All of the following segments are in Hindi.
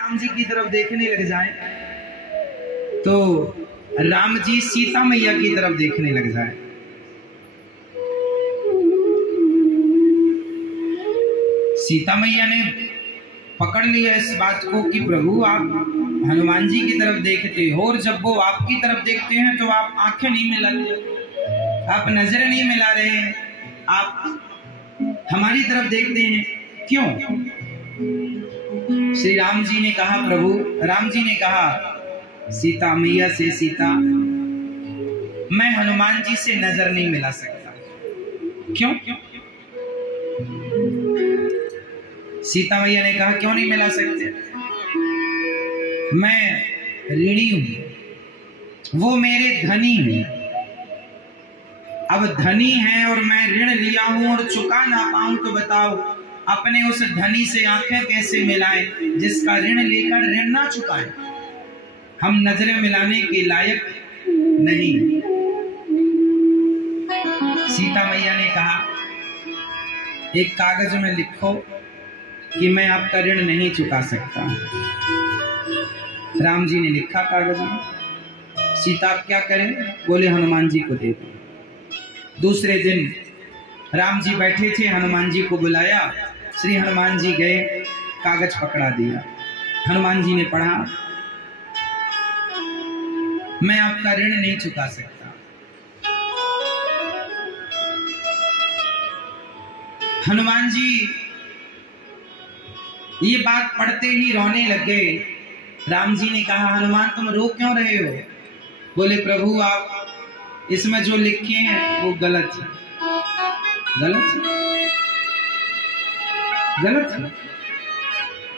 राम जी की तरफ देखने लग जाएं तो राम जी सीता मैया की तरफ देखने लग जाएं। सीता मैया ने पकड़ लिया इस बात को कि प्रभु आप हनुमान जी की तरफ देखते हो और जब वो आपकी तरफ देखते हैं तो आप आंखें नहीं मिलाते, आप नजर नहीं मिला रहे हैं, आप हमारी तरफ देखते हैं, क्यों? श्री राम जी ने कहा, प्रभु राम जी ने कहा सीता मैया से, सीता मैं हनुमान जी से नजर नहीं मिला सकता। क्यों? सीता मैया ने कहा क्यों नहीं मिला सकते? मैं ऋणी हूं, वो मेरे धनी हैं। अब धनी है और मैं ऋण लिया हूं और चुका ना पाऊं तो बताओ अपने उस धनी से आंखें कैसे मिलाएं जिसका ऋण लेकर ऋण ना चुकाएं। हम नजरें मिलाने के लायक नहीं। सीता मैया ने कहा एक कागज में लिखो कि मैं आपका ऋण नहीं चुका सकता। राम जी ने लिखा कागज में। सीता आप क्या करें? बोले हनुमान जी को दे दो। दूसरे दिन राम जी बैठे थे, हनुमान जी को बुलाया, श्री हनुमान जी गए, कागज पकड़ा दिया। हनुमान जी ने पढ़ा मैं आपका ऋण नहीं चुका सकता। हनुमान जी ये बात पढ़ते ही रोने लगे। राम जी ने कहा हनुमान तुम रो क्यों रहे हो? बोले प्रभु आप इसमें जो लिखे हैं वो गलत है। गलत है? गलत है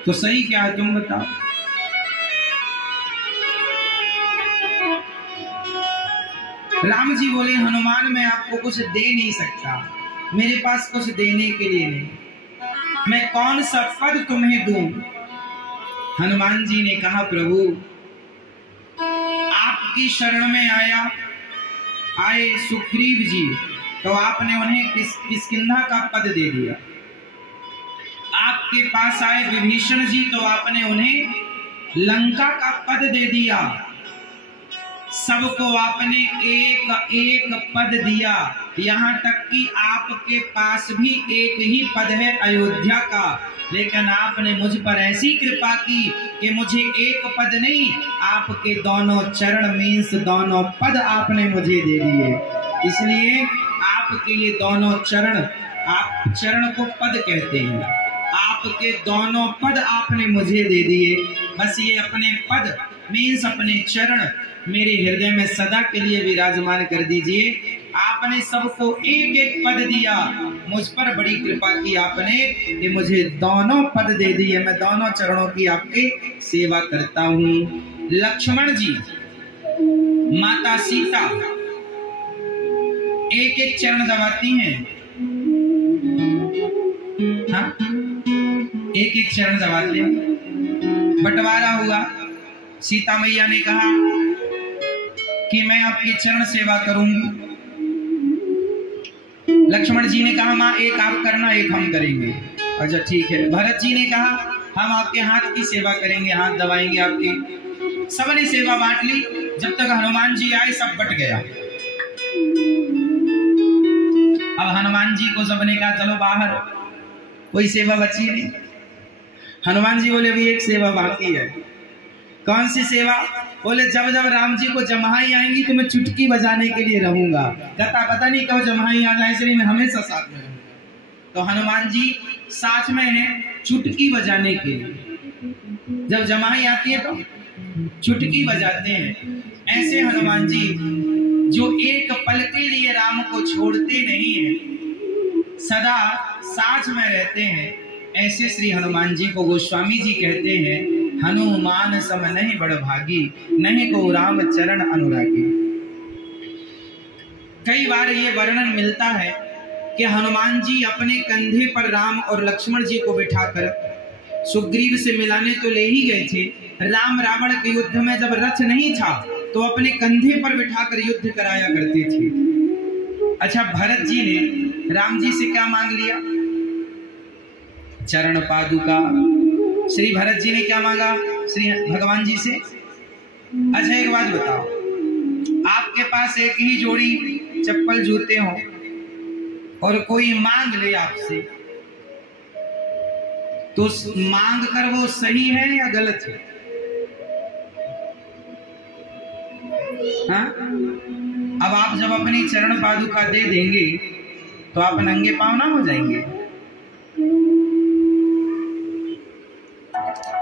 तो सही क्या है तुम बताओ। राम जी बोले हनुमान मैं आपको कुछ दे नहीं सकता, मेरे पास कुछ देने के लिए नहीं, मैं कौन सा पद तुम्हें दूं? हनुमान जी ने कहा प्रभु आपकी शरण में आए सुग्रीव जी तो आपने उन्हें किष्किंधा का पद दे दिया। आपके पास आए विभीषण जी तो आपने उन्हें लंका का पद दे दिया। सबको आपने एक एक पद दिया, यहाँ तक कि आपके पास भी एक ही पद है अयोध्या का, लेकिन आपने मुझ पर ऐसी कृपा की कि मुझे एक पद नहीं आपके दोनों चरण मीन्स दोनों पद आपने मुझे दे दिए। इसलिए आपके ये दोनों चरण, आप चरण को पद कहते हैं, आपके दोनों पद आपने मुझे दे दिए। बस ये अपने पद मीन्स अपने चरण मेरे हृदय में सदा के लिए विराजमान कर दीजिए। आपने सबको एक एक पद दिया, मुझ पर बड़ी कृपा की आपने कि मुझे दोनों पद दे दिए। मैं दोनों चरणों की आपकी सेवा करता हूँ। लक्ष्मण जी, माता सीता एक एक चरण दबाती हैं, हाँ एक एक चरण दबाते हैं। बंटवारा हुआ, सीता मैया ने कहा कि मैं आपकी चरण सेवा करूंगी। लक्ष्मण जी ने कहा माँ एक आप करना एक हम करेंगे। अच्छा ठीक है। भरत जी ने कहा हम आपके हाथ की सेवा करेंगे, हाथ दबाएंगे आपके। सबने सेवा बांट ली। जब तक हनुमान जी आए सब बट गया। अब हनुमान जी को सबने कहा चलो बाहर, कोई सेवा बची नहीं। हनुमान जी बोले अभी एक सेवा बाकी है। कौन सी सेवा? बोले जब जब राम जी को जमाई आएंगी तो मैं चुटकी बजाने के लिए रहूंगा। पता नहीं कब जमाई आ जाए, इसलिए मैं हमेशा साथ में रहूंगा। तो हनुमान जी साथ में हैं चुटकी बजाने के लिए। जब जमाई आती है तो चुटकी बजाते हैं। ऐसे हनुमान जी जो एक पल के लिए राम को छोड़ते नहीं है, सदा साथ में रहते हैं। ऐसे श्री हनुमान जी को गोस्वामी जी कहते हैं हनुमान सम नहीं बड़ भागी, नहीं को राम चरण अनुरागी। कई बार ये वर्णन मिलता है कि हनुमान जी अपने कंधे पर राम और लक्ष्मण जी को बिठाकर सुग्रीव से मिलाने तो ले ही गए थे। राम रावण के युद्ध में जब रथ नहीं था तो अपने कंधे पर बिठाकर युद्ध कराया करते थे। अच्छा भरत जी ने राम जी से क्या मांग लिया? चरण पादुका। श्री भरत जी ने क्या मांगा? श्री भगवान जी से। अच्छा एक बात बताओ, आपके पास एक ही जोड़ी चप्पल जूते हो और कोई मांग ले आपसे, तो मांग कर वो सही है या गलत है? हाँ? अब आप जब अपनी चरण पादुका दे देंगे तो आप नंगे पांव ना हो जाएंगे?